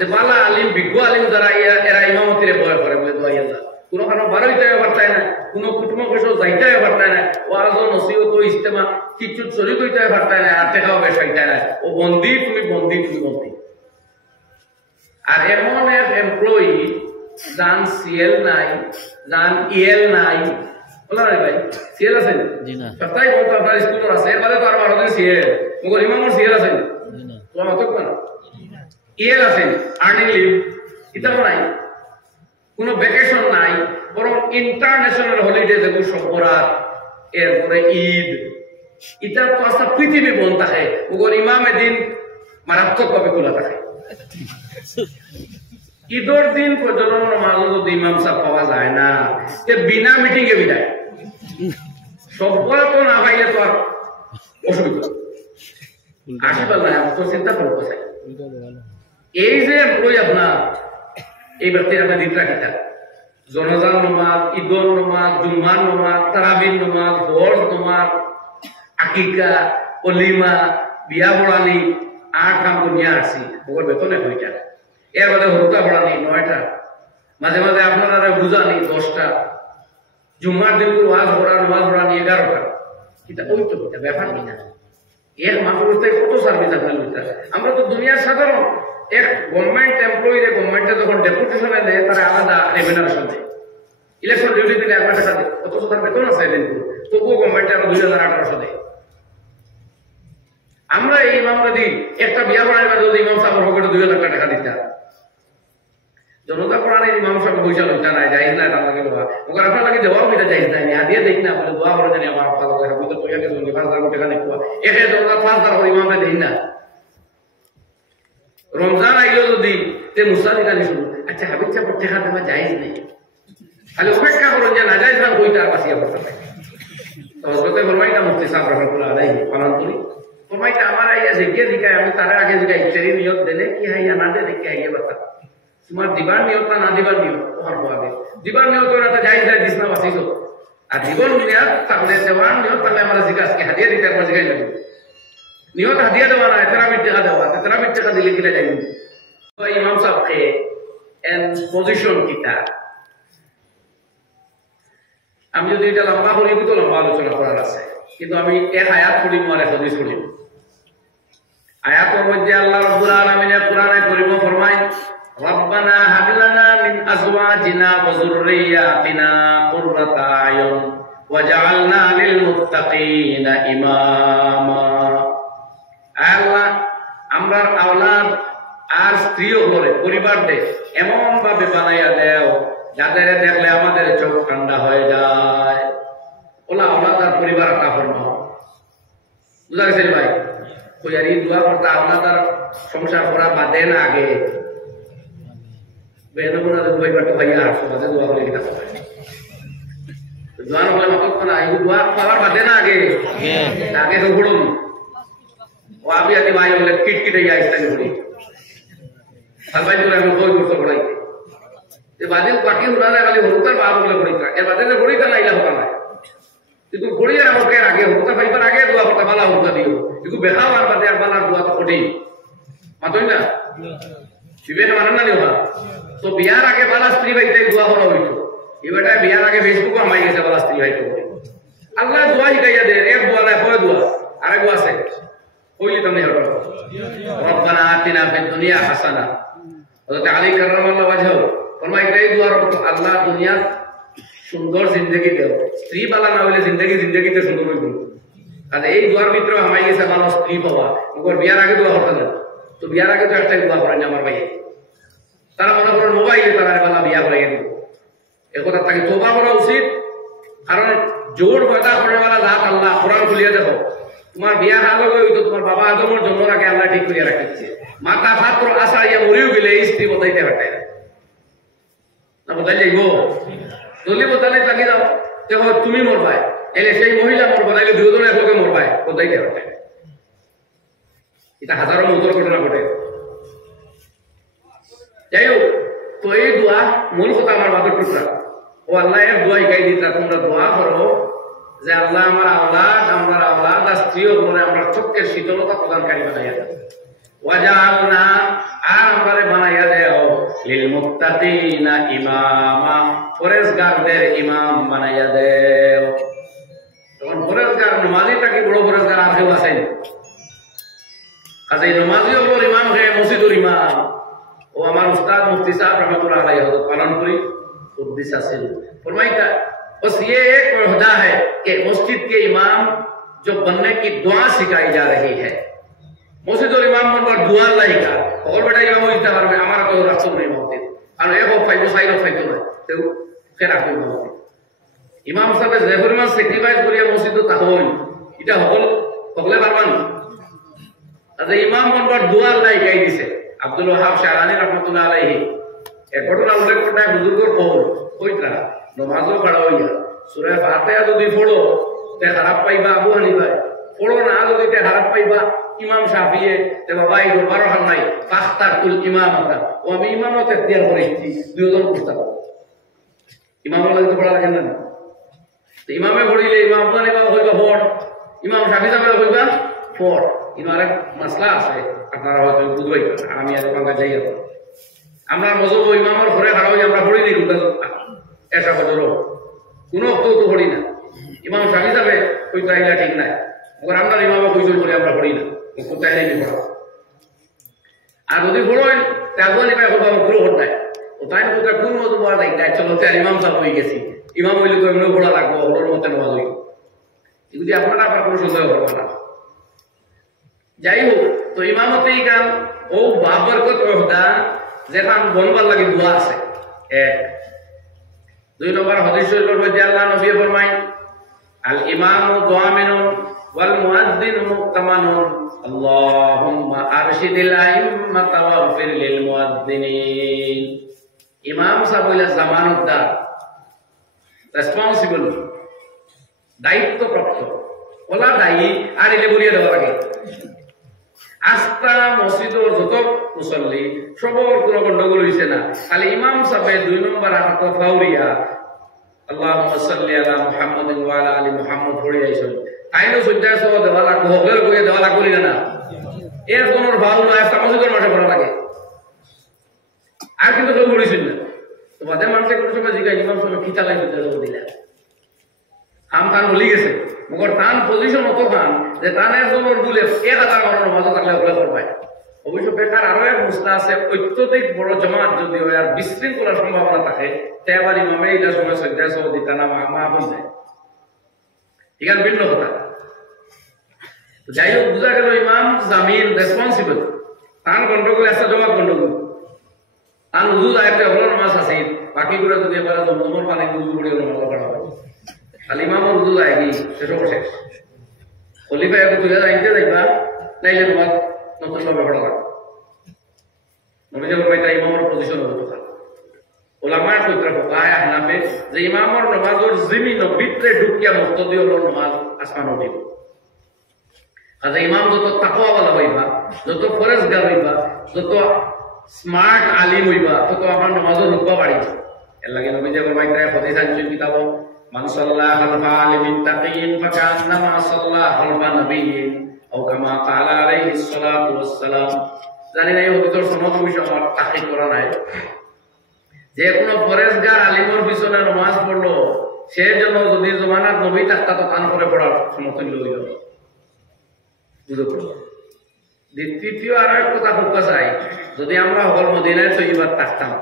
বালা আলিম বিজ্ঞ আলিম যারা এরা ইমামতিরে ভয় করে বলে দোয়াই আল্লাহ কোনোখানে বারোইতে পারতায় না কোনো কুটুম কেসও যাইতে পারতায় না ওয়াজ নসিহত ইজতেমা কিছু শরীক হইতে পারতায় না আর টেকাও বেসাইতায় না ও বন্দি তুমি বন্দি তুমি বন্দি। আর এমন এক এমপ্লয়ি যান সিএল নাই যান ইএল নাই বলা নাই ভাই সিএল আছে সপ্তাহে বলতো আপনার স্কুলের আছে এবারে তো আর 12 দিন সিএল মগর ইমামর সিএল আছে তোমার মত কোন ইএল আছে আর্নিং লিভ ইতাও নাই কোনো ভ্যাকেশন নাই বরং ইন্টারন্যাশনাল হলিডে যেগুলো সবরাত এরপরে ঈদ এটা তো আস্তা পৃথিবী বন্ধ থাকে মগর ইমাম এদিন মারাত্মকভাবে খোলা থাকে। ঈদের দিন পর্যন্ত নামাজ যদি ইমাম সাহেব পাওয়া যায় না বিনা মিটিং এ বিদায় সব্বার তো না পাইলে তো আর অসুবিধা আসিবার না তো চিন্তা করবো এই যে এমপ্লয়ি আপনার এই ব্যক্তির আপনার দিন রাখিতা জনজান নমাজ ঈদর নমাজ জুম্মার নমাজ তারাবির নমাজ বর্ষ নমাজ আকিকা অলিমা বিয়া বড়ানি আর কাম নিয়ে আসছি ওর বেতনে হইটা এর বাদে হত্যা পড়ানি 9টা মাঝে মাঝে আপনারা বুঝানি 10টা জুম্মার দিন ওয়াজ পড়ার ওয়াজ পড়ানি 11টা এটা ওই তো ব্যাপার কিনা এর মানুষদের কত সার্ভিস আপনার ভিতরে আমরা তো দুনিয়ার সাধারণ এক গভর্নমেন্ট এমপ্লয়ি গভর্নমেন্টে যখন ডেপুটেশনে দেয় তারা আলাদা রেমিনারেশন দেয় ইলেকশন ডিউটি দিলে 1 টাকা দেয় অথচ তার বেতন আছে দিন তবুও গভর্নমেন্টে আরো 2018 দেয়। আমরা এই ইমামরা দিই একটা বিয়া পড়াইবার যদি ইমাম সাহেব পকেটে 2000 টাকা দিতে জনতা পড়ানোর ইমাম সাহেব পয়সা লইতা নাই যাইজ না তার লাগে দেওয়া ওকে আপনার লাগে দেওয়াও কিনা যাইজ নাই আদিয়ে দেখি না বলে দোয়া করে জানি আমার ভালো লাগে আমি তো পয়সা কে চলছি 5000 টাকা নেকুয়া একে জনতা 5000 করে ইমামরা দেই না রমজান আইলো যদি তে মুসালিকা নি শুরু আচ্ছা হাবিচ্ছা পড়তে খাতে মা যাইজ নেই খালি অপেক্ষা করুন যে না যাইজ না কইটা আর বাসিয়া পড়তে পারে তো হযরতে ফরমাইতা মুফতি সাহেব রাহমাতুল্লাহ আলাইহি পালন করি ফরমাইতা আমার আইয়া জিজ্ঞে দিকা আমি তার আগে জিজ্ঞাই তেরি নিয়ত দেনে কি হাইয়া না দেনে কি হাইয়া বাতা তোমার দিবার নিয়ত না দিবার নিয়ত ওর বাদে দিবার নিয়ত ওরা তো যাইজ না দিস না বাসিছো আর জীবন নিয়ত তাহলে দেওয়ার নিয়ত তাহলে আমরা জিজ্ঞাসা কি হাদিয়া দিতে আমরা জিজ্ঞাই যাবো নিয়ত হাদিয়া দেওয়া না তেরাবির টাকা দেওয়া তেরাবির টাকা দিলে কিনা যাইব ইমাম সাহেবকে এন পজিশন কিতা আমি যদি এটা লম্বা করি তো লম্বা আলোচনা করার আছে কিন্তু আমি এক আয়াত পড়িব আর এক হাদিস পড়িব। আয়াতের মধ্যে আল্লাহ রাব্বুল আলামিন কোরআনে কারীম ফরমায় রব্বানা হাব লানা মিন আজওয়াজিনা ওয়া যুররিয়াতিনা কুররাতা আয়ুন ওয়াজআলনা লিল মুত্তাকিনা ইমামা। আল্লাহ আমরার আওলাদ আর স্ত্রী হলে পরিবার দে এমন ভাবে বানাইয়া দেও যাদের দেখলে আমাদের চোখ ঠান্ডা হয়ে যায় ওলা আওলাদ আর পরিবার কাপড় না বুঝা গেছে ভাই কইয়ারি দোয়া করতে আওলাদ আর সংসার করা বাদে না আগে বেদনা ভাইবার তো ভাইয়া আর সমাজে দোয়া করে কিনা দোয়া হলে মত না এই দোয়া পাওয়ার বাদে না আগে আগে তো ঘুরুন ও আমি আদি ভাই বলে কিটকিটে যাইস্তানি করি সবাই তো আমি কই করতে পড়াই যে বাদে বাকি উড়ানা খালি হরুতার বাপ বলে পড়িতা এর বাদে পড়িতা নাইলা হতা না কিন্তু পড়িয়া আমাকে আগে হরুতা পাইবার আগে দোয়া করতে বালা হরুতা দিও কিন্তু বেখাও আর বাদে আর বালার দোয়া তো কঠিন মাতই না বিবেক মানেন না নিও তো বিয়ার আগে বালা স্ত্রী ভাইতে দোয়া করা হইতো এবারে বিয়ার আগে ফেসবুকে আমাই গেছে বালা স্ত্রী ভাইতে আল্লাহ দোয়া শিখাইয়া দে এক দোয়া না কয় দোয়া আরেক দোয়া আছে কইলি তুমি হলো রব্বানা আতিনা ফিদ দুনিয়া হাসানা হযরত আলী কারামাল্লাহু ওয়াজহু ফরমায় এই দোয়া আল্লাহ দুনিয়া সুন্দর জিন্দেগি দাও স্ত্রী বালা না হইলে জিন্দেগিতে সুন্দর হইবে আর এই দোয়ার ভিতরে আমাই গেছে মানুষ স্ত্রী পাওয়া ওর বিয়ার আগে দোয়া করতে না তো বিয়ার আগে তো একটাই দোয়া করেন আমার ভাই তারা মনে করেন মোবাইলে তারা বালা বিয়া করে দিব একথা তাকে তওবা করা উচিত কারণ জোর পয়দা করে वाला জাত আল্লাহ কোরআন খুলিয়ে দেখো তোমার বিয়া হাল হইতো তোমার বাবা আদমের জন্ম আগে আল্লাহ ঠিক করিয়া রাখিছে মাতা পাত্র আশা ইয়া মরিও গেলে স্ত্রী বতাইতে পারে না বতাই যাইব যদি বতালে লাগি যাও দেখো তুমি মরবাই এলে সেই মহিলা মরবা নাইলে দুজনে একলগে মরবাই বতাইতে পারে এটা হাজারো উত্তর ঘটনা ঘটে যাই হোক তো এই দোয়া মূল কথা আমার বাদর টুকরা ও আল্লাহ এর দোয়া শিখাই দিতা তোমরা দোয়া করো যে আল্লাহ আমার আওলাদ আর স্ত্রী হলে আমরা চোখের শীতলতা প্রদানকারী বানাইয়া ওয়াজআলনা আর আমারে বানাইয়া দেও লিল মুত্তাকিনা ইমামা, পরেজগারদের ইমাম বানাইয়া দেও। তখন পরেজগার নামাজিটা কি বড় পরেজগার আর কেউ আছেন? কাজে নামাজিও বড় ইমাম হে, মসজিদের ইমাম। ও আমার উস্তাদ মুফতি साहब रहमतुल्लाह अलैहि हजरत पालनपुरी उद्दिश हासिल फरमाइता, बस ये एक ओहदा है कि मस्जिद के इमाम जो बनने की दुआ सिखाई जा रही है। मस्जिद और इमाम बनकर दुआ लाइका और बेटा इमाम होता है हमारा कोई रास्ता नहीं होती और एक हो फाइव साइड ऑफ फाइव है तो फिर आप इमाम होते इमाम साहब जेफरमान सेक्रिफाइस करिया मस्जिद ता হই এটা হকলে পারবান। আজ ইমাম बनकर दुआ লাইকাই দিছে আব্দুল ওয়াহাব শাহরানি রহমাতুল্লাহ আলাইহি এক ঘটনা উল্লেখ করতে বুজুর্গর কওল কইতা নামাজও পড়া হইয়া সূরা ফাতিহা যদি পড়ো তে খারাপ পাইবা আবু হানিফা, পড়ো না যদি তে খারাপ পাইবা ইমাম শাফিয়ে, তে বাবা এই দরবারও হার নাই ফাখতাকুল ইমামাতা, ও আমি ইমামতে ইখতিয়ার করেছি দুইজন পুস্তক ইমাম লাগে তো পড়া লাগে না। তো ইমামে পড়িলে ইমাম আবু হানিফা কইবা পড়, ইমাম শাফি সাহেব কইবা পড়। কিন্তু আরেক মাসলা আছে আপনারা হয়তো বুঝবেই, আমি আর বাংলা যাই আমরা মজব ইমামের ঘরে হারা হই আমরা পড়ি নি এসা বছর কোনো অক্ত তো পড়ি না। ইমাম শাফি সাহেব কইতা ইলা ঠিক নাই, মগর আমরা ইমামে কইছই করে আমরা পড়ি না, কোথায় নেই পড়া। আর যদি পড়েন তারপর নিবাই কইবা পুরো হট নাই ও তাই কোথা কোন মজব আর নাই তাই চলো তার ইমাম সাহেব হয়ে গেছি, ইমাম হইলে তো এমনি পড়া লাগবো ওর মতে নামাজ হইব। যদি আপনারা আবার কোনো সন্দেহ করবো না। যাই হোক, তো ইমামতেই গান ও বাবরকত ওহদা যেখান বনবার লাগে দোয়া আছে। এক দুই নম্বর হাদিস শরীফের মধ্যে আল্লাহ নবী ফরমায় আল ইমামু যামিনুন ওয়াল মুয়াজ্জিনু মুক্তামানুন আল্লাহুম্মা আরশিদিল আইম্মাতা ওয়াগফির লিল মুয়াজ্জিনিন। ইমাম সাহেব হইলা জামানতদার, রেসপন্সিবল, দায়িত্বপ্রাপ্ত, ওলা দায়ী আর এলে বলিয়ে দেওয়া লাগে। আস্থা মসজিদর যত মুসল্লি সবর কোনো গন্ডগোল হইছে না, খালি ইমাম সাহেব দুই নম্বর হাত ফাউরিয়া আল্লাহুম্মা সাল্লি আলা মুহাম্মাদিন ওয়া আলা আলি মুহাম্মাদ পড়ে আইছেন আইনো সজ্জা সহ দেওয়া লাগবে, হগলের কইয়া দেওয়া লাগবে না। এর কোন ভাও না, একটা মসজিদের মাঠে পড়া লাগে আর কিন্তু কেউ পড়িছেন না। তোমাদের মানুষে কোনো সময় জিজ্ঞাসা ইমাম সাহেব কি চালাই দিলা খাম খান বলি গেছে, মগর তান পজিশন অত খান যে তানের জন্য বলে 1000 মানুষ মাঝে থাকলে ওগুলো করবাই। অবশ্য বেকার আরো এক মশলা আছে, অত্যধিক বড় জমাত যদি হয় আর বিশৃঙ্খলার সম্ভাবনা থাকে তেবার ইমামে এটা সময় সজ্জা সহ দিতা না মা বলছে এখানে ভিন্ন কথা। যাই হোক, বোঝা গেল ইমাম জামিন রেসপন্সিবল, তান গন্ডগোল একটা জমাত গন্ডগোল তান উজু একটা হলো নামাজ আছে, বাকি করে যদি এবার জমজমর পানি উজু করে নামাজ পড়া হয় খালি ইমামর উজু যায় কি সেসব শেষ। খলিফা একটু তুলে যাইতে যাইবা নাইলে তোমার নতুন ভাবে পড়া লাগবে। নবী যখন এটা ইমামর পজিশন হতো ওলামার কইতরা ফুকাহায়ে হানাফি যে ইমামর নামাজের জমিন ভিতরে ঢুকিয়া মুক্তদি হলো নামাজ আসমান উঠিব। আচ্ছা, ইমাম যত তাকওয়াওয়ালা হইবা, যত ফরেজগার হইবা, যত স্মার্ট আলিম হইবা, তত আপনার নামাজের রুতবা বাড়িবে। এর লাগে নবী যখন মাইত্রায় হাদিস আনছেন কিতাব মান সাল্লা খালফা আলিমিন তাকিয়িন ফাকান্নামা সাল্লা খালফা নবিয়্যিন আও কামা ক্বালা আলাইহিস সালাতু ওয়াস সালাম। জানি না এই হাদিসের সনদ বিষয় আমার তাহকিক করা নাই। যে কোনো ফরেজগার আলিমের পিছনে নামাজ পড়লো সে জন্য যদি জমানাত নবী থাকতা তো কান করে পড়ার সমতুল্য হইল। দ্বিতীয় আর এক কথা খুব চাই, যদি আমরা হল মদিনায় তৈবার থাকতাম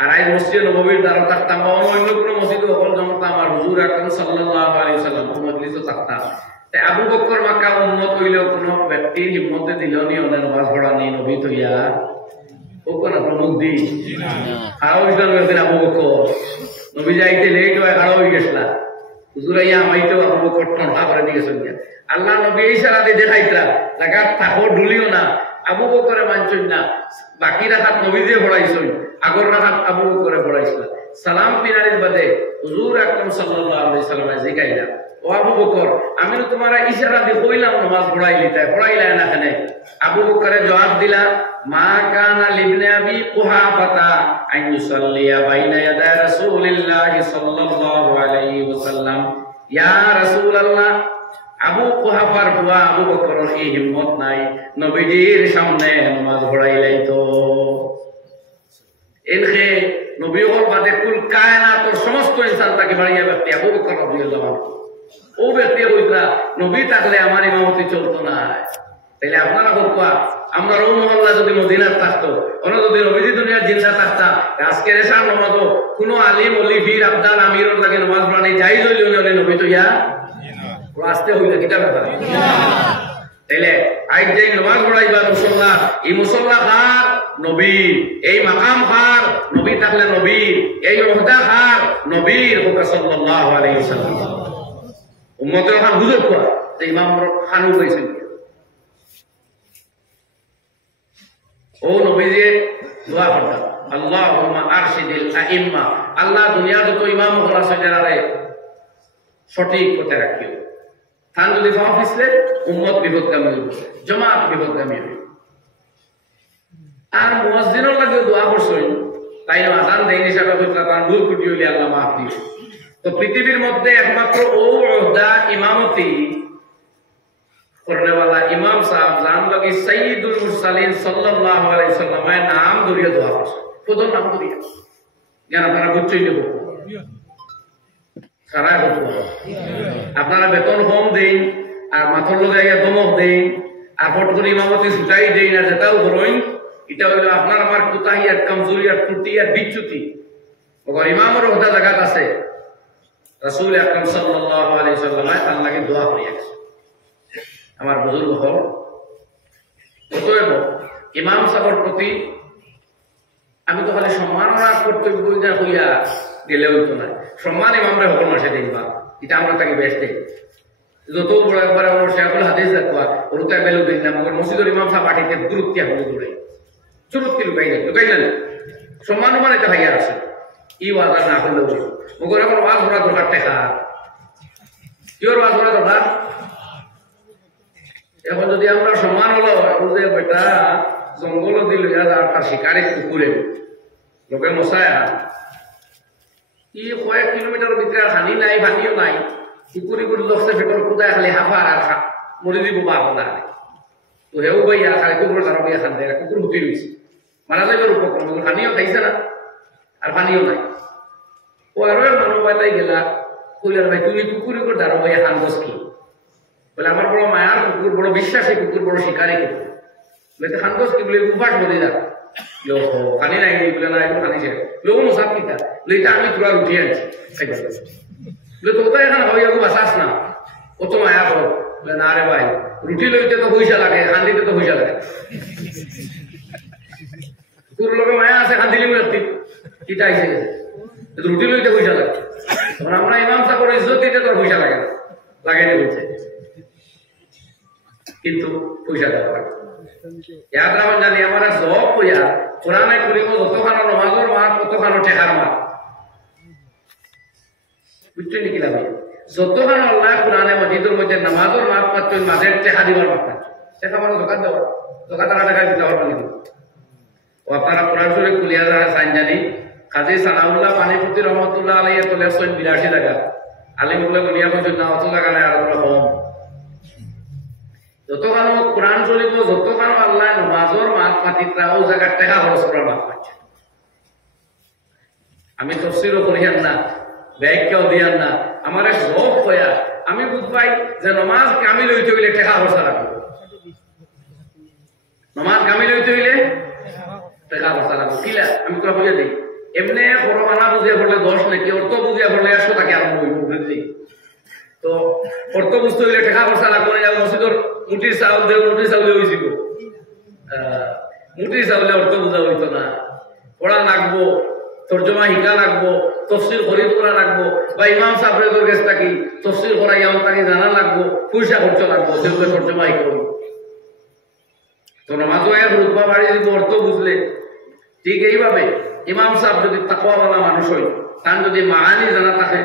আর আজ মসজিদ নববীর দ্বারা থাকতাম বা অন্য কোনো মসজিদে হল জমতাম আর হুজুর আকরাম সাল্লাল্লাহু আলাইহি ওয়াসাল্লাম মজলিসে থাকতাম, তাই আবু বকর মক্কা উম্মত হইলেও কোনো ব্যক্তির হিম্মতে দিলেও নি ওদের নামাজ পড়া নেই নবী তৈয়া ওখানে প্রমুখ দিন খাড়া হয়েছিল আবু বকর নবী যাইতে লেট হয় খাড়া হয়ে গেছিলা হুজুর আইয়া আমাইতেও আবু বকর ঠন্ডা করে দিয়ে গেছেন। আল্লাহ নবী এই সারাতে দেখাইতরা জায়গা থাকো ঢুলিও না, আবু বকরে মানছই না, বাকি রাখাত নবী দিয়ে পড়াইছই, আগর রাখাত আবু বকরে পড়াইছিল। সালাম পিনারির বাদে হুজুর আকরাম সাল্লাল্লাহু আলাইহি ওয়াসাল্লাম জিগাইলা, ও আবু বকর আমি তো তোমার ইশারা দিয়ে কইলাম নামাজ পড়াইলি তাই পড়াইলা না কেন? আবু বকরে জবাব দিলা মা কানা লিবনে আবি কুহাফাতা আন ইউসাল্লিয়া বাইনা ইয়াদাই রাসূলিল্লাহি সাল্লাল্লাহু আলাইহি ওয়াসাল্লাম। ইয়া রাসূলুল্লাহ, আবু কুহাফার বুয়া আবু বকরের এই হিম্মত নাই, নবীজির সামনে নামাজ পড়াইলাই তো এনখে নবীর বাদে কুল কায়নাতের সমস্ত ইনসান তাকে বাড়িয়া ব্যক্তি আবু বকর রাদিয়াল্লাহু আনহু। ও ব্যক্তি কইতা নবী থাকলে আমার ইমামতি চলতো না। তাইলে আপনারা বলবা আমরা রৌ মহল্লা যদি মদিনার থাকতো, অন্য যদি নবীজি দুনিয়ার জিন্দা থাকতা, আজকের এসার নামাজও কোনো আলিম অলি বীর আবদাল আমিরর লাগে নামাজ পড়ানি যাই লইলেও নবী তো ইয়া আসতে হইলে কিতা ব্যাপার। তাইলে আজ যে নামাজ পড়াইবা মুসল্লা, এই মুসল্লা খার নবী, এই মাকাম খার নবী থাকলে নবী, এই ওহদা খার নবীর হুকা সাল্লাল্লাহু আলাইহি ওয়াসাল্লাম। উম্মতের খান বুঝুক করা যে ইমাম খানু কইছেন ও নবীজি দোয়া করতাম আল্লাহুম্মা আরশিদিল আইম্মা, আল্লাহ দুনিয়া যত ইমাম হল আছে যারা সঠিক পথে রাখিও। থান যদি ফাও পিছলে উম্মত বিপদগামী হইব, জামাত বিপদগামী হইব। আর মুয়াজ্জিনের লাগে দোয়া করছই, তাই আযান দেই হিসাবে কইতা কারণ ভুল ত্রুটি হইলে আল্লাহ মাফ দিও। তো পৃথিবীর মধ্যে একমাত্র ও ওহদা ইমামতি করনে वाला ইমাম সাহেব জান লগে সাইয়্যিদুল মুরসালিন সাল্লাল্লাহু আলাইহি সাল্লামের নাম ধরিয়া দোয়া করছে, প্রথম নাম ধরিয়া জ্ঞান আপনারা বুঝছই দেব সারা হতো। আপনারা বেতন কম দেই আর মাথর লগাইয়া দমক দেই আর ফট করে ইমামতি ছুটাই দেই না, যেটাও ধরুন এটা হইল আপনার আমার কোতাহি আর কমজোরি আর ত্রুটি আর বিচ্যুতি। ওগর ইমামের ওহদা জায়গা আছে, রাসূল আকরাম সাল্লাল্লাহু আলাইহি সাল্লাম তার লাগে দোয়া করিয়াছে। আমার বুজুর্গ হল অতএব ইমাম সাহেবের প্রতি আমি তো খালি সম্মাননা কর্তব্য হইয়া গেলে হইতো না, সম্মান ইমামরা হকল মাসে দেখবা, এটা আমরা তাকে বেশ দেই। যত বড় একবার আমার শেখুল হাদিস দেখবা রুকা বেলু দিন না মগর মসজিদের ইমাম সাহেব আটিতে গুরুত্ব হলে দূরে চুরুত্তি লুকাই না সম্মান মানে এটা ভাইয়া আছে ই ওয়াজা না হইলেও মগর এখন ওয়াজ ভরা দরকার টেকা কিওর ওয়াজ ভরা দরকার। এখন যদি আমরা সম্মান হলো যে বেটা জঙ্গল দিল আর তার শিকারে কুকুরে লোকে মশায়া ই কয়েক কিলোমিটার ভিতরে হানি নাই ভানিও নাই, কুকুরি করে লক্ষে ভেতর কোথায় খালি হাফার আর মরে দিব বাবা না তো হেউ ভাইয়া খালি কুকুর খারাপ হইয়া খান দেয়, কুকুর হুতি হয়েছে মারা যাইবার উপক্রম, হানিও খাইছে না আর পানিও নাই। ও আরো মানুষ বাতাই গেলা কইলার ভাই তুমি কুকুরি করে দাঁড়ো ভাইয়া খান বস কি বলে আমার বড় মায়ার কুকুর, বড় বিশ্বাসী কুকুর, বড় শিকারী কুকুর বলে খান বস কি বলে উপাস বলে যা খানি নাই বলে না একটু খানি ছেড়ে লোক মশাব কিতা বলে এটা আমি তোরা রুটি আনছি বলে তো এখানে ভাবি আমাকে বাসাস না কত মায়া করো বলে না রে ভাই রুটি লইতে তো পয়সা লাগে, খান দিতে তো পয়সা লাগে। কুকুর লোকে মায়া আছে খান দিলি রাত্রি কিটা আইসে গেছে রুটি লইতে পয়সা লাগে, তখন আমরা ইমাম সাহেবের ইজ্জত দিতে তোর পয়সা লাগে না, লাগেনি বলছে কিন্তু পয়সা দেওয়া লাগে। ইয়াদ রাখুন জানি আমার জব কইয়া কোরআনে করিব যতখানো নমাজের মাত ততখানো টেকার মাত, বুঝছেন নাকি লাগে যতখানো আল্লাহ কোরআনে মজিদের মধ্যে নামাজের মাত পাচ্ছেন মাঝের টেকা দিবার মাত পাচ্ছেন, টেকা মানে জকাত দেওয়া, জকাত টাকা টাকা দিতে হওয়ার পানি দিব। ও আপনারা কোরআন শরীফ খুলিয়া যারা সাইন জানি কাজী সানাউল্লাহ পানিপতি রহমতুল্লাহ আলাইহি তোলে 82 টাকা আলিমগুলো বলিয়া বলছেন না অত টাকা নাই আর কম। যতখানো কোরআন শরীফ যতখানো আল্লাহ নামাজের মাত পাতিরা ও জায়গার টাকা খরচ করার মাত পাচ্ছে। আমি তফসিরও করিয়ান না, ব্যাখ্যাও দিয়ান না, আমার এক জব হইয়া আমি বুঝবাই যে নমাজ কামিল হইতে হইলে টাকা খরচা লাগবে, নমাজ কামিল হইতে হইলে টাকা খরচা লাগবে। কিলা আমি তোরা বুঝে দিই এমনি করবানা বুঝিয়া পড়লে 10 নাকি অর্থ বুঝিয়া পড়লে 100 টাকা আরম্ভ হইব বুঝলি। তো অর্থ বুঝতে হইলে টাকা খরচা লাগবে না, মসজিদের মুঠির চাউল দেও মুঠির চাউলে হয়েছিল, মুঠির চাউলে অর্থ বোঝা হইতো না, পড়া লাগবো, তর্জমা শিকা লাগবো, তফসিল খরিদ করা লাগবো, বা ইমাম সাহেবের কাছে থাকি তফসিল করাইয়া তাকে জানা লাগবো, পয়সা খরচ লাগবো, সেগুলো তর্জমা শিখা হইব। তো নামাজও এক রুতবা বাড়ি দিব অর্থ বুঝলে। ঠিক এইভাবে ইমাম সাহেব যদি তাকওয়াওয়ালা মানুষ হয়, তার যদি মাহানি জানা থাকে,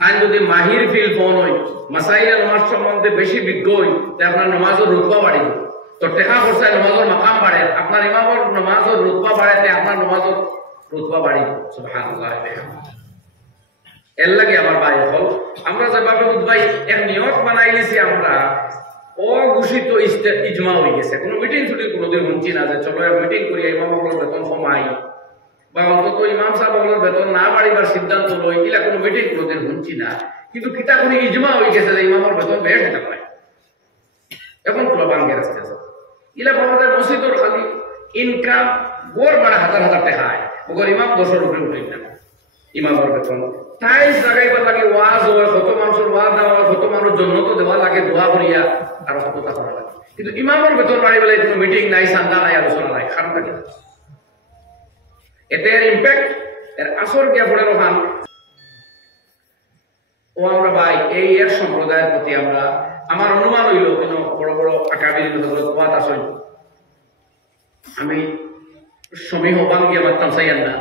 তার যদি মাহির ফিল ফোন হয়, মাসাইল নামাজ সম্বন্ধে বেশি বিজ্ঞ হয়, আপনার নামাজের রুতবা বাড়িব। তো টেকা খরচায় নামাজের মাকাম বাড়ে, আপনার ইমামের নামাজের রুতবা বাড়াতে আপনার নামাজের রুতবা বাড়িব। সুবহানাল্লাহ। এর লাগে আমার ভাই হল আমরা যেভাবে ভাই এক নিয়ত বানাই নিছি আমরা অঘোষিত ইজমা হয়ে গেছে কোনো মিটিং ছুটি কোনোদিন শুনছি না যে চলো মিটিং করি ইমাম হলের বেতন কমাই বা অন্তত ইমাম সাহেব হলের বেতন না বাড়িবার সিদ্ধান্ত লই এগুলা কোনো মিটিং কোনোদিন শুনছি না কিন্তু কিতা কোনো ইজমা হয়ে গেছে যে ইমামের বেতন বেশ দিতে পারে এখন পুরো বাঙ্গে রাস্তা আছে এগুলা আমাদের মসজিদর খালি ইনকাম বড় বড় হাজার হাজার টাকা হয় ওগর ইমাম 10 রুপি উঠে না ইমামের বেতন তাই জাগাইবার লাগে ওয়াজ হয় কত মানুষের ওয়াজ দেওয়া হয় কত মানুষ জন্য তো দেওয়া লাগে দোয়া করিয়া আর কত টাকা লাগে কিন্তু ইমামের বেতন বাড়ি বেলায় কোনো মিটিং নাই সান্দা নাই আলোচনা নাই খারাপ থাকে এতে এর ইম্প্যাক্ট এর আসর গিয়া পড়ে রহান ও আমরা ভাই এই এক সম্প্রদায়ের প্রতি আমরা আমার অনুমান হইল কেন বড় বড় আকাবির ওয়াত আসল আমি সমীহ বাঙ্গিয়া মারতাম চাইয়ান না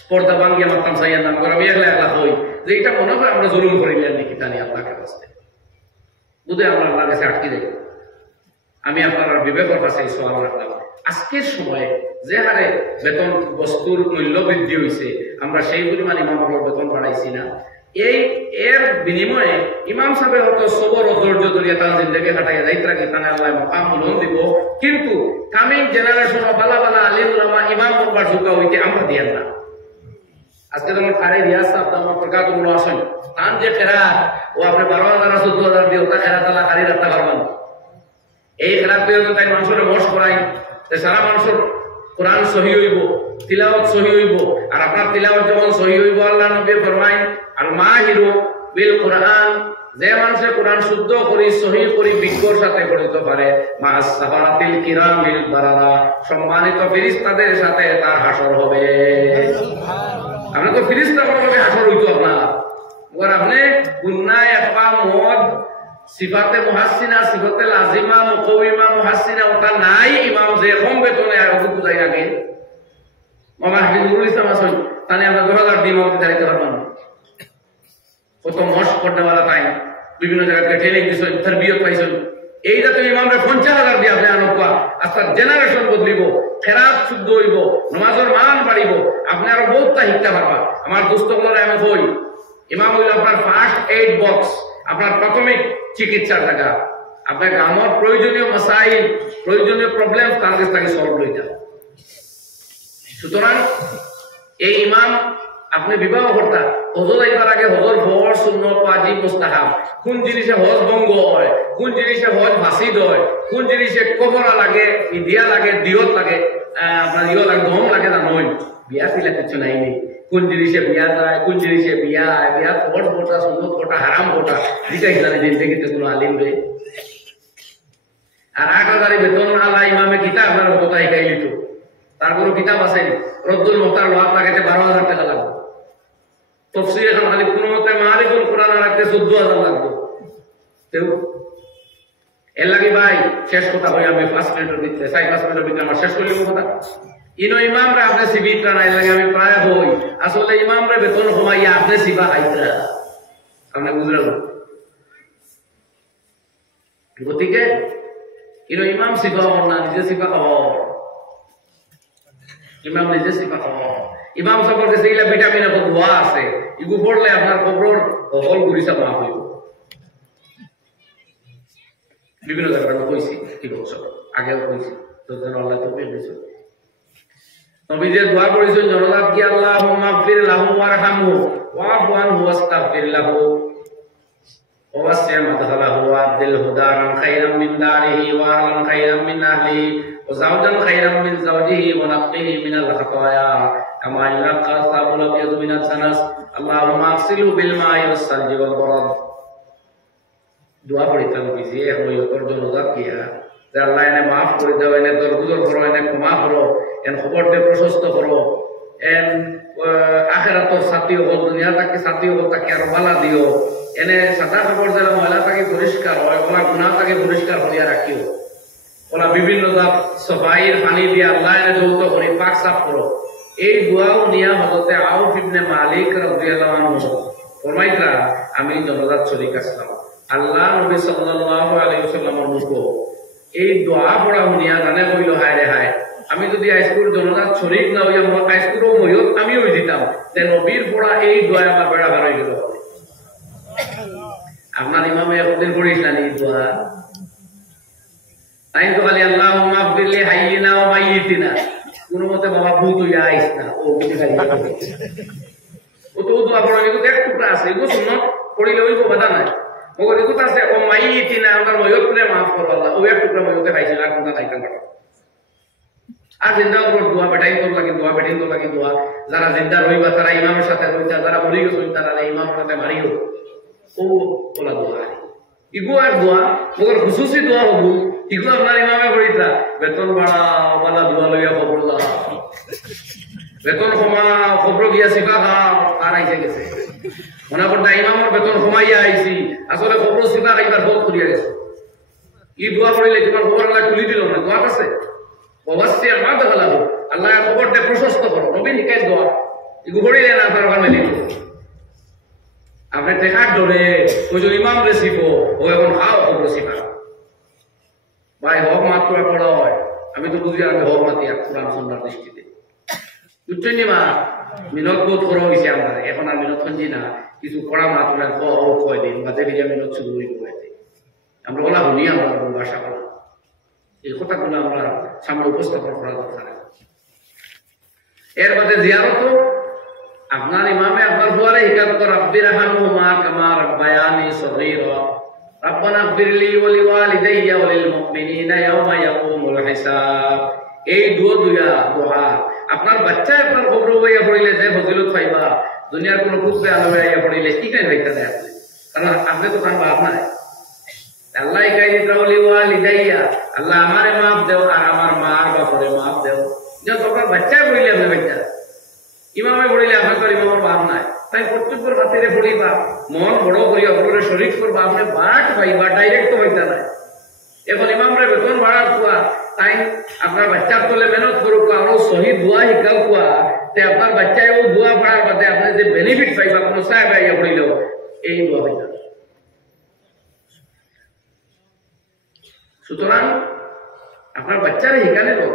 স্পর্ধা বাঙ্গিয়া মারতাম চাইয়ান না আমি একলা একলা হই যে এটা মনে হয় আমরা জুলুম করিলেন নাকি জানি আপনাকে কাছে বুধে আমরা আপনার কাছে আটকে যাই আমি আপনার বিবেকের কাছে এই সওয়াল রাখলাম আজকের সময়ে যে হারে বেতন বস্তুর মূল্য বৃদ্ধি হয়েছে আমরা সেই পরিমাণ ইমামের বেতন বাড়াইছি না এই এর বিনিময়ে ইমাম সাহেবের হয়তো সবর ও ধৈর্য ধরিয়া তার জিন্দগি কাটাইয়া যাইতে রাখি তাহলে আল্লাহ মাকাম লোন দিব কিন্তু কামিং জেনারেশন বালা বালা আলিম উলামা ইমাম করবার ঝুঁকা হইতে আমরা দিয়ান না আজকে যেমন খারে রিয়াজ সাহেব আমার প্রকাশ গুলো আসেন তান যে খেরাত ও আপনি 12,000 14,000 দিয়ে ওটা খেরাত আল্লাহ খালি রাখতে পারবেন এই খেরাত দিয়ে তাই মানুষের মশ করাই সারা মানুষের কোরআন সহি হইব তিলাওয়াত সহি হইব আর আপনার তিলাওয়াত যখন সহি হইব আল্লাহ নবী ফরমায় আল মাহিরু বিল কোরআন যে মানুষে কোরআন শুদ্ধ করি সহি করি বিজ্ঞর সাথে পড়িতে পারে মাস সাহারাতিল কিরামিল বারারা সম্মানিত ফেরেশতাদের সাথে তার হাসর হবে আমরা তো ফেরেশতা বলতে হাসর হইতো আপনার ওর আপনি গুনাহ আপা মদ সিফাতে মুহাসসিনা সিফাতে লাজিমা মুকাওয়িমা মুহাসসিনা ওটা নাই ইমাম যে কম বেতনে আর ওকে বুঝাই লাগে মামা হাফিজুল ইসলাম আসল তাহলে আমরা 2000 দিন ওকে দাঁড়াইতে পারবো না কত মস্ক করতে वाला টাইম বিভিন্ন জায়গা থেকে ট্রেনিং দিছো তরবিয়ত পাইছো এইটা তো ইমামরে 50,000 দিয়ে আপনি আনবা আস্তা জেনারেশন বদলিব খেরাত শুদ্ধ হইব নামাজের মান বাড়িব আপনি আরো বহুতটা শিখতে পারবা আমার দোস্তগুলোর আমি কই ইমাম হইল আপনার ফার্স্ট এইড বক্স আপনার প্রাথমিক চিকিৎসার জায়গা আপনার গ্রামের প্রয়োজনীয় মাসাইল প্রয়োজনীয় প্রবলেম তার কাছ থেকে সলভ হয়ে যায় সুতরাং এই ইমাম আপনি বিবাহ কর্তা হজ যাইবার আগে হজর ফরজ সুন্নত ওয়াজিব মুস্তাহাব কোন জিনিসে হজ ভঙ্গ হয় কোন জিনিসে হজ ফাসিদ হয় কোন জিনিসে কবরা লাগে ইদিয়া লাগে দিয়ত লাগে আপনার ইও লাগে দম লাগে না নয় বিয়া ছিল কিছু নাই নেই কোন জিনিসে বিয়া যায় কোন জিনিসে বিয়া বিয়া ফরজ কোটা সুন্নত কোটা হারাম কোটা দিটাই জানে জিন্দেগিতে কোনো আলিম রে আর 8,000 বেতন আলা ইমামে কিতাব আপনার কথা শিখাই দিত তারপর কিতাব আছে রদ্দুল মুখতার ওয়াত লাগাতে 12,000 টাকা লাগবে তফসির এখন খালি কোন মতে মালিকুল কোরআন রাখতে 14,000 লাগবে তেও এর লাগি ভাই শেষ কথা হই আমি 5 মিনিটের ভিতরে 5 মিনিটের ভিতরে আমার শেষ করলি কথা ইনো ইমামরা আপনি সিবিটা নাই লাগে আমি প্রায় হই আসলে ইমামরা বেতন কমাইয়া আপনি সিবা আইতা আপনি বুঝলেন গতিকে ইনো ইমাম সিবা না নিজে সিবা খাওয়া ইমাম নিজে সিবা খাওয়া ইমাম সাহেবের কাছে এগুলা ভিটামিন এবং দোয়া আছে ইগু পড়লে আপনার কবর হল গুরিসা মাফ হইব বিভিন্ন জায়গায় আমি কইছি কি বলছো আগেও কইছি তো যেন আল্লাহ তৌফিক দিয়েছে নবী যে দোয়া করেছেন জনতার কি আল্লাহুম্মা গফির লাহু ওয়ারহামহু ওয়াফু আনহু ওয়াস্তাগফির লাহু ওয়াসি' মাদখালাহু ওয়াবদিলহু দারান খায়রাম মিন দারিহি ওয়া আহলান খায়রাম মিন আহলিহি ওয়া যাওজান খায়রাম মিন যাওজিহি ওয়া নাক্কিহি মিনাল খাতায়া কামা ইয়ালকা সাবুল আবিয়াদ মিনাত সানাস আল্লাহুম্মা আগসিলহু বিল মাই ওয়াস সালজি ওয়াল বারাদ দোয়া পড়িতাম কি যে হই ওর জনতার কিয়া যে আল্লাহ এনে মাফ করে দাও এনে দরগুদর করো এনে ক্ষমা করো এন খবর দে প্রশস্ত করো এন আখিরাতর সাথী হল দুনিয়া তাকে সাথী হল তাকে আরো বালা দিও এনে সাদা খবর দিলে ময়লা তাকে পরিষ্কার হয় ওলা গুনাহ তাকে পরিষ্কার করিয়া রাখিও ওলা বিভিন্ন জাত সফাইয়ের পানি দিয়ে আল্লাহ এনে যৌত করে পাক সাফ করো এই দোয়াও নিয়া হযরতে আউফ ইবনে মালিক রাদিয়াল্লাহু আনহু ফরমাইতা আমি জনজাত শরীক আসলাম আল্লাহ নবী সাল্লাল্লাহু আলাইহি ওয়াসাল্লামের মুখ এই দোয়া পড়া শুনিয়া জানে কইল হায় রে হায় আমি যদি আইসকুর জনজাত শরীক না হইয়া আমার আইসকুরও মহিয়ত আমিও দিতাম যে নবীর পড়া এই দোয়া আমার বেড়া বার হয়ে গেল খাই ও তো দোয়া পড়া কিন্তু এক টুকরা আছে এগুলো সুন্নত পড়িলে ওই বাধা নাই মগর এগুলো আছে ও মাইতিনা আমরা ময়তরে মাফ করো আল্লাহ ও এক টুকরা ময়তে খাইছে আর কোনটা খাইতাম না আর জিন্দা উপর দোয়া বেটাই তো লাগে দোয়া বেটিন তো লাগে দোয়া যারা জিন্দা রইবা তারা ইমামের সাথে রইতা যারা মরে গেছে তারা ইমামের সাথে মারিও ও বলা দোয়া ইগো আর দোয়া মগর খুশুসি দোয়া হবু ইগো আপনার ইমামে পড়িতা বেতন বাড়া বালা দোয়া লইয়া খবরলা বেতন কমা খবর গিয়া সিফা খাও আর আইসে গেছে মনে করতা ইমামের বেতন কমাইয়া আইছি আসলে খবর সিফা খাইবার বহুত করিয়া গেছে ই দোয়া পড়িলে তোমার খবর আল্লাহ তুলি দিল না দোয়া আছে ওয়াসিয়া মা দখালাহু আল্লাহ খবরটা প্রশস্ত করো নবী হিকায় দোয়া ইগো পড়িলে না তার মানে লিখো আপনি টেকার ধরে ওই যে ইমাম রেসিপ ও এখন খাও খবর সিফা ভাই হক মাত্র পড়া হয় আমি তো বুঝি আমি হক মাতি কোরআন সুন্নাহর দৃষ্টিতে বুঝছেন মা মিনত বোধ করা হয়েছে আমরা এখন আর মিনত খঞ্জি না কিছু পড়া মাত্র কয় দিন বা দেখে যে মিনত শুরু হয়ে গেছে আমরা বলা শুনি আমরা ভাষা বলা এই কথাগুলো আমরা সামনে উপস্থাপন করা দরকার এর মধ্যে জিয়ারত আপনার ইমামে আপনার দুয়ারে হিকাত কর রব্বির রহমহুমা কামা রাব্বায়ানি সগীরা রব্বানা ইগফিরলি ওয়া লিওয়ালিদাইয়া ওয়া লিল মুমিনিনা ইয়াওমা ইয়াকুমুল হিসাব এই দোয়া আপনার বাচ্চা আপনার খবর হইয়া পড়িলে যে ফজিলত পাইবা দুনিয়ার কোন কুফে আলহাইয়া পড়িলে কি কাই হইতা দেয় কারণ আপনি তো কান বাপ নাই আল্লাহ কাই দিতা ওয়া লিওয়ালিদাইয়া আল্লাহ আমারে maaf দাও আর আমার মা আর বাপরে maaf দাও যে তোমার বাচ্চা পড়িলে আপনি বাচ্চা ইমামে পড়িলে আপনার তো ইমামের বাপ নাই তাই প্রত্যেকের খাতিরে পড়িবা মন বড় করিয়া অপরের শরীক করবা আপনি বাট পাইবা ডাইরেক্ট তো হইতা নাই এখন ইমামরে বেতন বাড়া কুয়া তাই আপনার বাচ্চার তোলে মেহনত করুক আরো শহীদ দোয়া শিকাও কুয়া তে আপনার বাচ্চায় ও দোয়া পড়ার বাদে আপনি যে বেনিফিট পাইবা কোনো সাহেব আইয়া পড়িল এই দোয়া হইতা সুতরাং আপনার বাচ্চারে শিখানে তো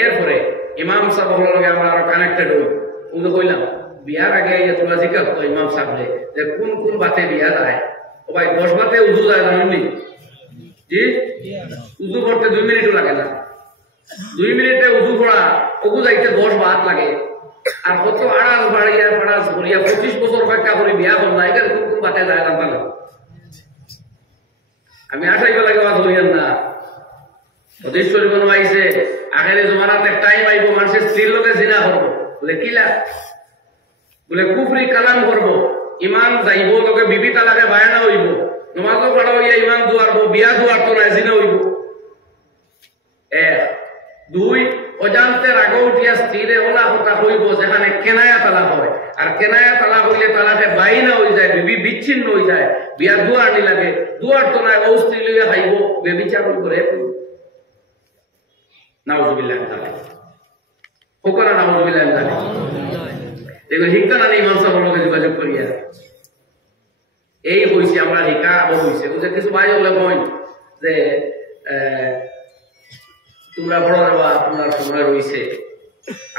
এরপরে ইমাম সাহেবের লগে আমরা আরো কানেক্টেড হই উনি কইলাম বিয়ার আগে ইয়া তোলা জিজ্ঞাসা করতো ইমাম সাহেবরে যে কোন কোন বাতে বিয়া যায় ও ভাই 10 বাতে উজু যায় জানেননি জি উজু করতে 2 মিনিটও লাগে না 2 মিনিটে উজু করা ওগু যাইতে 10 বাত লাগে আর কত আড়াল বাড়িয়া ফাড়াস করিয়া 25 বছর অপেক্ষা করি বিয়া করব না এখানে কোন কোন বাতে যায় জানতা না আমি আশাইবা লাগে বাত হইয়ান না ওদেশ্বরী বন আইছে আগের জমানাতে টাইম আইব মানুষের স্ত্রীর লোকে জিনা করবো বলে কিলা বলে কুফরি কালাম করবো ইমান যাইব লোকে বিবি তালাকে বায়না হইব নমাজও পড়া হইয়া ইমান দুয়ারবো বিয়া দুয়ার তো নাই জিনা হইব 1 2 অজান্তে রাগ উঠিয়া স্ত্রীরে ওলা কথা হইব যেখানে কেনায়া তালাক হয় আর কেনায়া তালাক হইলে তালাকে বাইনা হয়ে যায় বিবি বিচ্ছিন্ন হয়ে যায় বিয়া দুয়ার নি লাগে দুয়ার তো নাই ও স্ত্রী লইয়া খাইব বেবিচার করে নাউজুবিল্লাহ তাআলা ফকরা নাউজুবিল্লাহ তাআলা এগুলো হিকতা না ইমাম সাহেবের লগে যোগাযোগ করিয়া এই হইছে আমরা হিকা ও হইছে বুঝে কিছু ভাই হলে কই যে তোমরা বড় রেবা তোমার সময় রইছে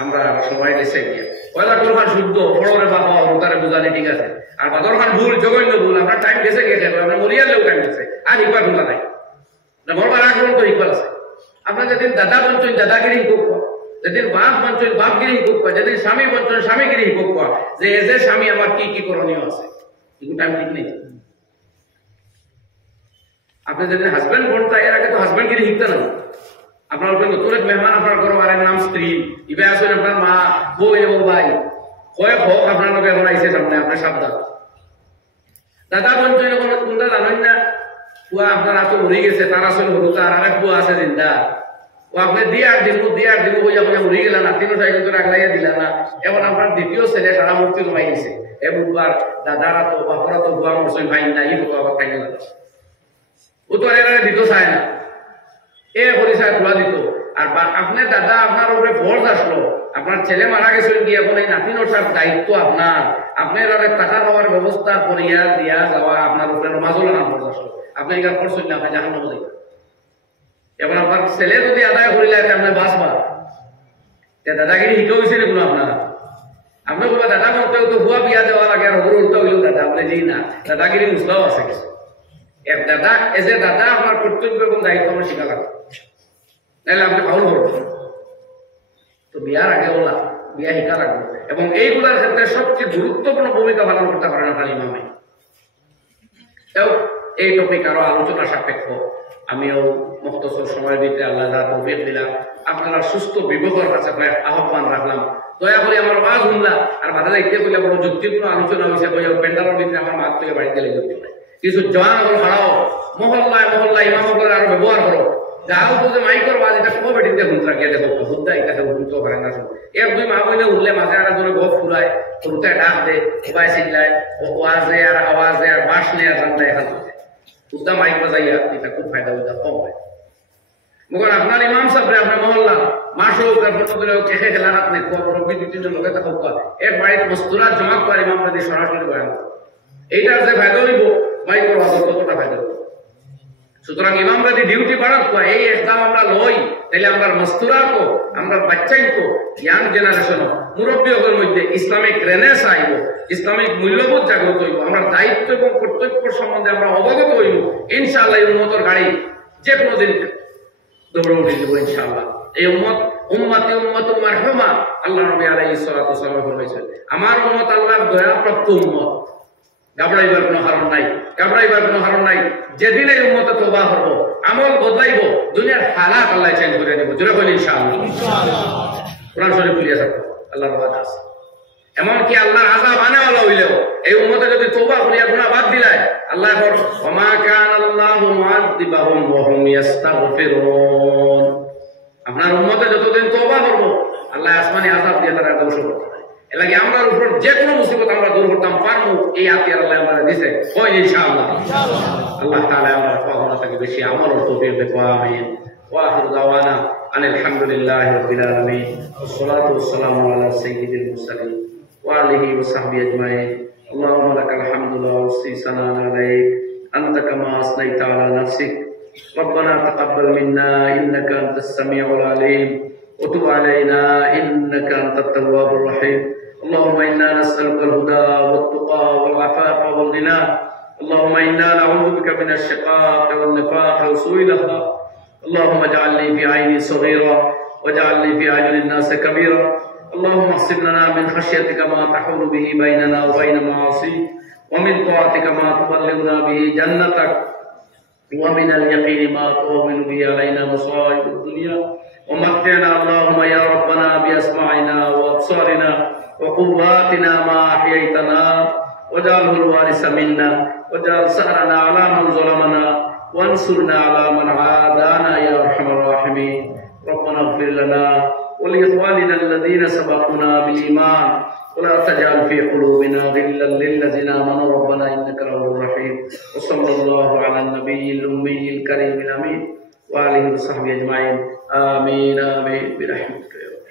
আমরা সময় দেশে গিয়া পয়লা তোরখান শুদ্ধ বড় রেবা হওয়া ওটারে বুঝালে ঠিক আছে আর বাদরখান ভুল জঘন্য ভুল আমরা টাইম গেছে গেছে আমরা মরিয়ালেও টাইম গেছে আর হিকবা ভুলা নাই না মরবার আগ পর্যন্ত হিকবা আছে আপনার যেদিন দাদা বঞ্চন দাদাগিরি হিকুক যেদিন বাপ বঞ্চন বাপগিরি হিকুক যেদিন স্বামী বঞ্চন স্বামীগিরি হিকুক যে এজে স্বামী আমার কি কি করণীয় আছে কিন্তু টাইম ঠিক নেই আপনি যেদিন হাজবেন্ড বলতা এর আগে তো হাজবেন্ডগিরি হিকতে না আপনার নতুন এক মেহমান আপনার ঘর আর নাম স্ত্রী ইবে আসেন আপনার মা বউ এবং ভাই কয়েক হোক আপনার লোক এখন আইসে সামনে আপনার সাবধান দাদা বঞ্চন কোনটা জানেন না কুয়া আপনার এত মরে গেছে তার আসলে হরুতা আর এক কুয়া আছে জিন্দা ও আপনি দিয়ার দিব ওই আপনি মরে গেল না 3 কিন্তু আগলাইয়া দিলা না এখন আপনার দ্বিতীয় ছেলে সারা মূর্তি জমাই গেছে এ বুধবার দাদারা তো বাপরা তো বুয়া মরসই ভাই না ই বাবা খাই গেল ও তো এর দিত চায় না এ হরিসায় খোলা দিত আর আপনার দাদা আপনার উপরে ফর্জ আসলো আপনার ছেলে মারা গেছেন কি এখন এই নাতি নটার দায়িত্ব আপনার আপনার টাকা দেওয়ার ব্যবস্থা করিয়া দিয়া যাওয়া আপনার উপরে নমাজও লাগান ফর্জ আসলো আপনি এখানে করছেন না আপনি জাহান নামে যাই এখন আপনার ছেলে যদি আদায় করিলে আপনি বাঁচবা দাদাগিরি শিখে হয়েছে নি কোনো আপনার আপনি বলবা দাদা বলতেও তো ভুয়া বিয়া দেওয়া লাগে আর হবুর উল্টা হইলেও দাদা আপনি যেই না দাদাগিরি মুসলাও আছে কিছু এক দাদা এজে দাদা আপনার কর্তব্য এবং দায়িত্ব আমার শিখা লাগবে তাহলে আপনি ভালো করবেন তো বিয়ার আগে ওলা বিয়া শিকা লাগবে এবং এইগুলার ক্ষেত্রে সবচেয়ে গুরুত্বপূর্ণ ভূমিকা পালন করতে পারেন আপনার ইমামে। এই টপিক আরো আলোচনা সাপেক্ষ, আমিও মুখতসর সময়ের ভিতরে আল্লাহ তৌফিক দিলাম, আপনারা সুস্থ বিবেকের কাছে আহ্বান রাখলাম, দয়া করে আমার ওয়াজ শুনলা আর বাধা দেখতে করলে বড় যুক্তিপূর্ণ আলোচনা হয়েছে পেন্ডালের ভিতরে আমার মাঠ থেকে বাড়িতে গেলে যুক্তি নাই। কিছু জওয়ান হল হারাও মহল্লায় মহল্লায় ইমাম হলের আরো ব্যবহার করো, যাও বুঝে মাইকর বাজ এটা কবে বেটিতে হুন রাখিয়ে দেখো হুদ্দা এটাতে উঠতে পারে না। এক দুই মা বইলে উঠলে মাঝে আর জনে গপ ফুরায় রুতে ডাক দে সবাই চিল্লায় ওয়াজে আর আওয়াজে আর বাস নেই আর জানতে এখান হুদ্দা মাইক বাজাইয়া এটা খুব ফায়দা হইতা কম হয়। মগর আপনার ইমাম সাহেব আপনার মহল্লা মাসও কেখে খেলা হাত নেই রবি দুই তিনজন লোকে থাকুক এক বাড়িতে মস্তুরা জমা করার ইমাম দিয়ে সরাসরি বয়ান এইটার যে ফায়দা হইব মাইকর ওয়াজের ততটা ফায়দা হইব। সুতরাং ইমাম যদি ডিউটি বাড়াত এই একদম আমরা লই তাহলে আমরা মস্তুরাকো আমরা বাচ্চাইকো ইয়াং জেনারেশন মুরব্বীদের মধ্যে ইসলামিক রেনেস আইব, ইসলামিক মূল্যবোধ জাগ্রত হইব, আমরা দায়িত্ব এবং কর্তব্য সম্বন্ধে আমরা অবগত হইব। ইনশাআল্লাহ এই উম্মতের গাড়ি যে কোনো দিন দৌড়ে উঠে দেব ইনশাআল্লাহ। এই উম্মতি উম্মতুম মারহুমা আল্লাহ নবী আলাইহিস সালাতু ওয়াসালাম বলেছেন আমার উম্মত আল্লাহর দয়াপ্রাপ্ত উম্মত, ঘাবড়াইবার কোনো কারণ নাই, ঘাবড়াইবার কোনো কারণ নাই। যেদিন এই উম্মতে তওবা করব আমল বদলাইব দুনিয়ার হালাত আল্লাহ চেঞ্জ করে দেব, জোরে বলি ইনশাআল্লাহ। কোরআন শরীফ খুলিয়া থাকো আল্লাহর ওয়াদা আছে। এমনকি আল্লাহর আযাব আনেওয়ালা হইলেও এই উম্মতে যদি তওবা করিয়া গুনাহ বাদ দিলায় আল্লাহ বলেন ওমা কানা আল্লাহু মুআযযিবাহুম ওয়া হুম ইস্তাগফিরুন। আপনার উম্মতে যতদিন তওবা করব আল্লাহ আসমানি আযাব দিয়ে তারা ধ্বংস করবে। এলাকি আমরা উপর যে কোনো মুসিবত আমরা দূর করতাম পারবো এই আতিয়ার আল্লাহ আমাদের দিছে হয় ইনশাআল্লাহ। আল্লাহ তাআলা আমাদের পাওনা থেকে বেশি আমল তৌফিক দেব। আমিন। ওয়া আখিরু দাওয়ানা আনিল হামদুলিল্লাহি রাব্বিল আলামিন ওয়াস সালাতু ওয়াস সালামু আলা সাইয়্যিদিল মুরসালিন ওয়া আলিহি ওয়া সাহবিহি আজমাইন। আল্লাহুম্মা লাকাল হামদু লা উহসি সানাআন আলাইক আনতা কামা আসনাইতা আলা নাফসিক রব্বানা তাকাব্বাল মিন্না ইন্নাকা আনতাস সামিউল আলিম ওয়া তুব আলাইনা ইন্নাকা আনতাত তাওয়াবুর রহিম। اللهم إنا نسألك الهدى والتقى والعفاف والغنى. اللهم إنا نعوذ بك من الشقاق والنفاق وسوء الأخلاق. اللهم اجعل لي في عيني صغيرا واجعل لي في أعين الناس كبيرا. اللهم اقسم لنا من خشيتك ما تحول به بيننا وبين معاصيك ومن طاعتك ما تبلغنا به جنتك ومن اليقين ما تؤمن به علينا مصائب الدنيا ومتعنا اللهم يا ربنا بأسماعنا وأبصارنا وقواتنا ما أحييتنا واجعله الوارث منا واجعل ثأرنا على من ظلمنا وانصرنا على من عادانا يا أرحم الراحمين. ربنا اغفر لنا ولإخواننا الذين سبقونا بالإيمان ولا تجعل في قلوبنا غلا للذين آمنوا ربنا إنك رؤوف رحيم. وصلى الله على النبي الأمي الكريم الأمين وآله وصحبه أجمعين. آمين آمين برحمتك يا رب.